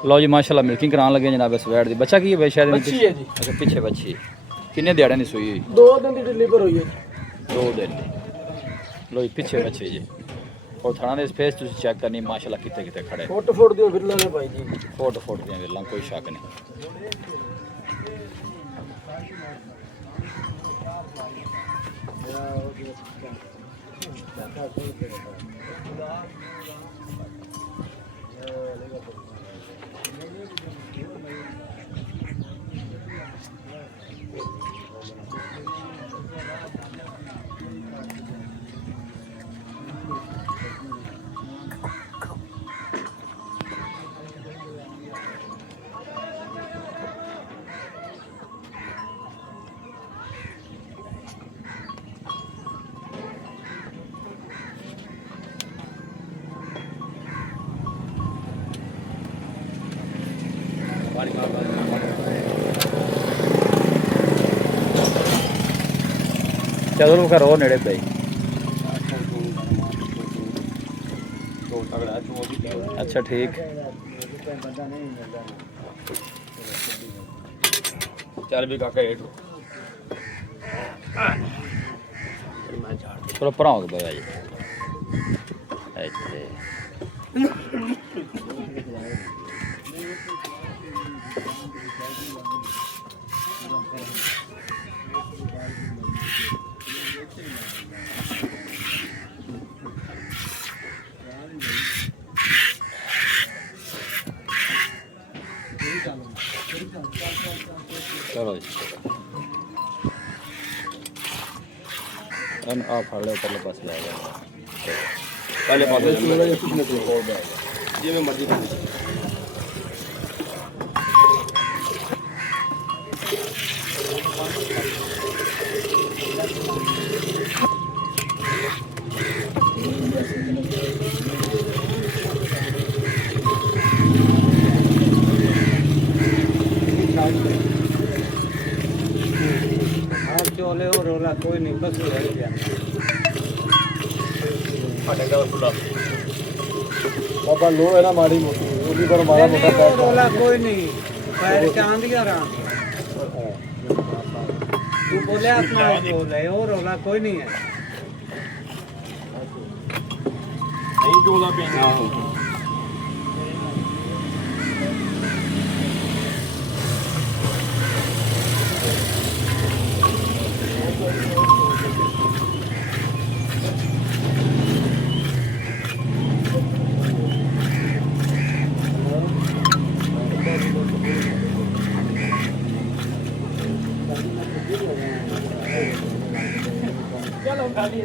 लो जी माशाल्लाह मिल्किंग कराने लगे जनाब इस वैट दी। बच्चा की है भाई शायद बच्ची है जी। अच्छा पीछे बच्ची किन्ने दिहाड़े नहीं सुई हुई? 2 दिन की डिलीवर हुई है जी। 2 दिन दी। लो जी पीछे बच्चे जी और थाना दे स्पेस तुसी चेक करनी माशाल्लाह किते किते खड़े फुट दी फिरला ने भाई जी। फुट दियां विरलां कोई शक नहीं। चलो कर और नेड़े भाई अच्छा ठीक चल भी काका हेठ चलो भरा हो गया जी चलो जी आप फड़ लो पहले पास ले गया पहले पास जी मैं मर्जी चोले और रोला कोई नहीं बस हो गया बाबा लो है ना माड़ी मोटी वो भी पर मारा मोटा पैर रोला कोई नहीं पैर चांद गया रहा तू बोले अपना बोले और रोला कोई नहीं है नहीं डोला पे ना हो चलो खाली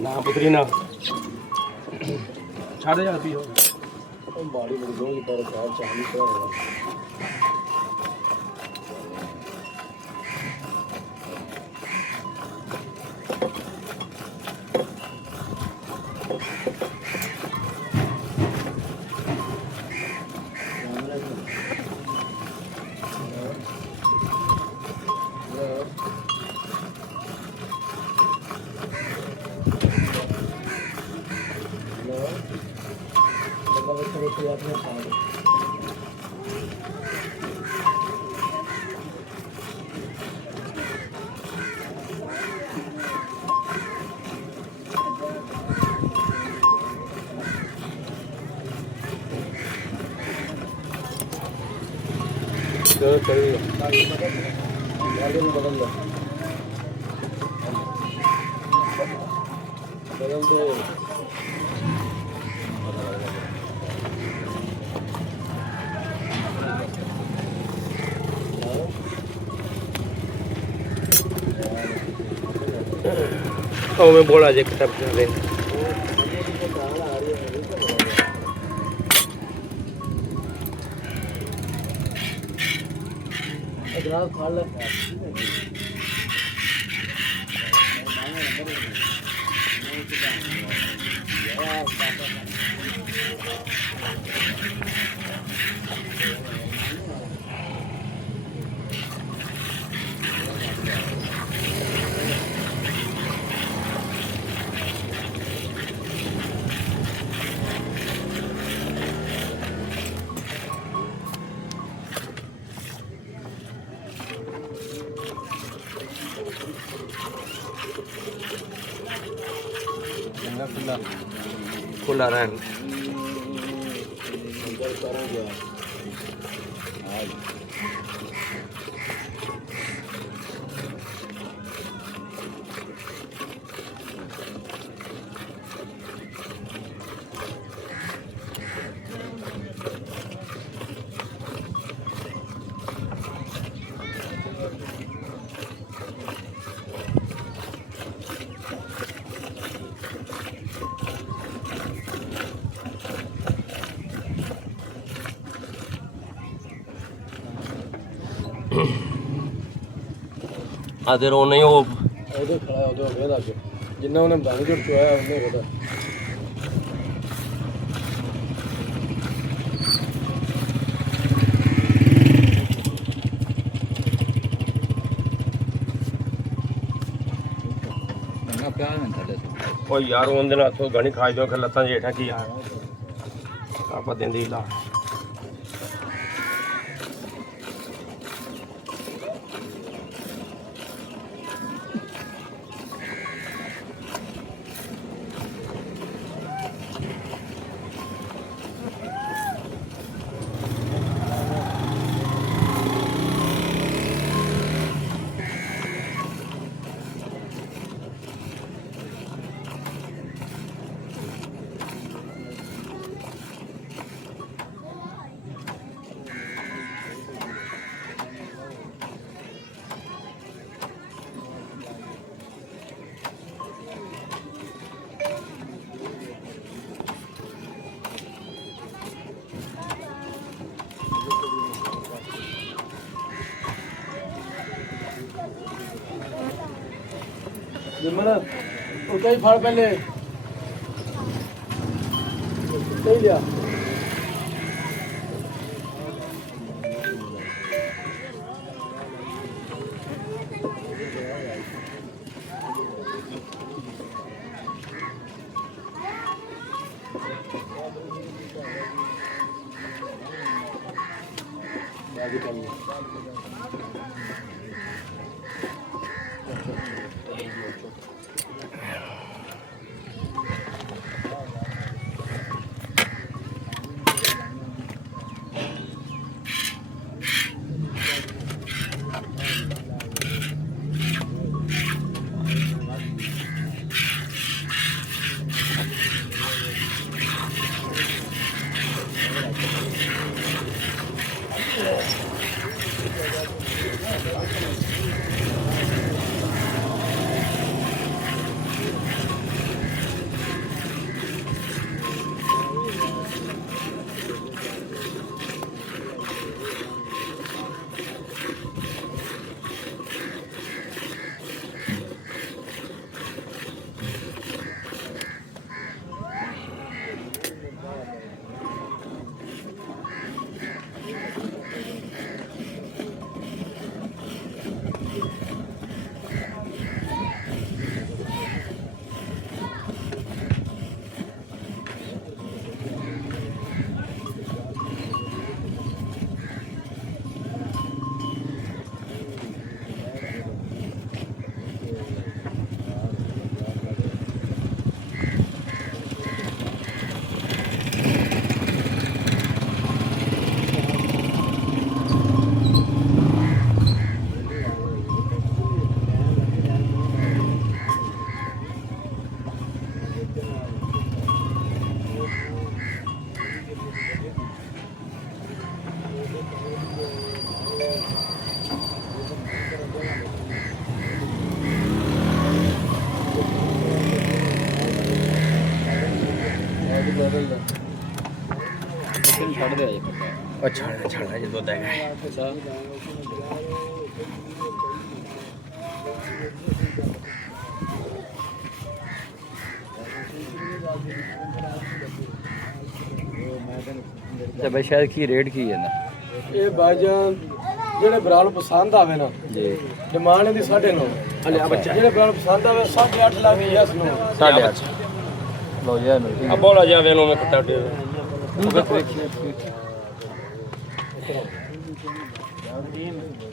ना पुत्री ना छाड़ जाती हो बाड़ी बड़ी लोग पर चार चांदी कर चलो चलिए आगे में बदल लो बदल दे ਉਹ ਮੈਂ ਬੋਲਾ ਜੇ ਕਿਤਾਬ ਦੇ ग्लास खा ले खुला रहन आधे रो नहीं वो ਉਹਦੇ ਖੜਾ ਉਹਦੇ ਹੋ ਗਿਆ ਅੱਗੇ ਜਿੰਨਾ ਉਹਨੇ ਬਣ ਕੇ ਚੁਆਇਆ ਉਹਨੇ ਉਹਦਾ ਨਾ ਪਿਆਰ ਮੈਂ ਥੱਲੇ ਉਹ ਯਾਰ ਉਹਦੇ ਨਾਲ ਤੋਂ ਗਣੀ ਖਾਈ ਦਿਓ ਕਿ ਲੱਤਾਂ ਜੇਠਾ ਕੀ ਆ ਆਪਾਂ ਦਿੰਦੀ ਲਾ जिमन उसका ही फड़ पहले सही लिया आगे चलिए ਛੱਡਿਆ ਜੀ ਪਤਾ ਉਹ ਛਾਣਾ ਜੇ ਦੁੱਧ ਹੈਗਾ ਅੱਛਾ ਤੇ ਬਈ ਸ਼ਾਇਦ ਕੀ ਰੇਟ ਕੀ ਹੈ ਨਾ ਇਹ ਬਾਜਾਂ ਜਿਹੜੇ ਬਰਾਲ ਨੂੰ ਪਸੰਦ ਆਵੇ ਨਾ ਜੀ ਡਿਮਾਂਡ ਇਹਦੀ 9.5 ਹਲੇ ਆ ਬੱਚਾ ਜਿਹੜੇ ਬਰਾਲ ਪਸੰਦ ਆਵੇ 8.5 ਲੱਖ ਯਸ ਨੂੰ 8.5 ਲਓ ਜੀ ਮਿਲ ਆ ਬੋਲਾ ਜਾਵੇ ਨੂੰ ਮੈਂ ਕੱਟਾ ਦੇ ਗਈ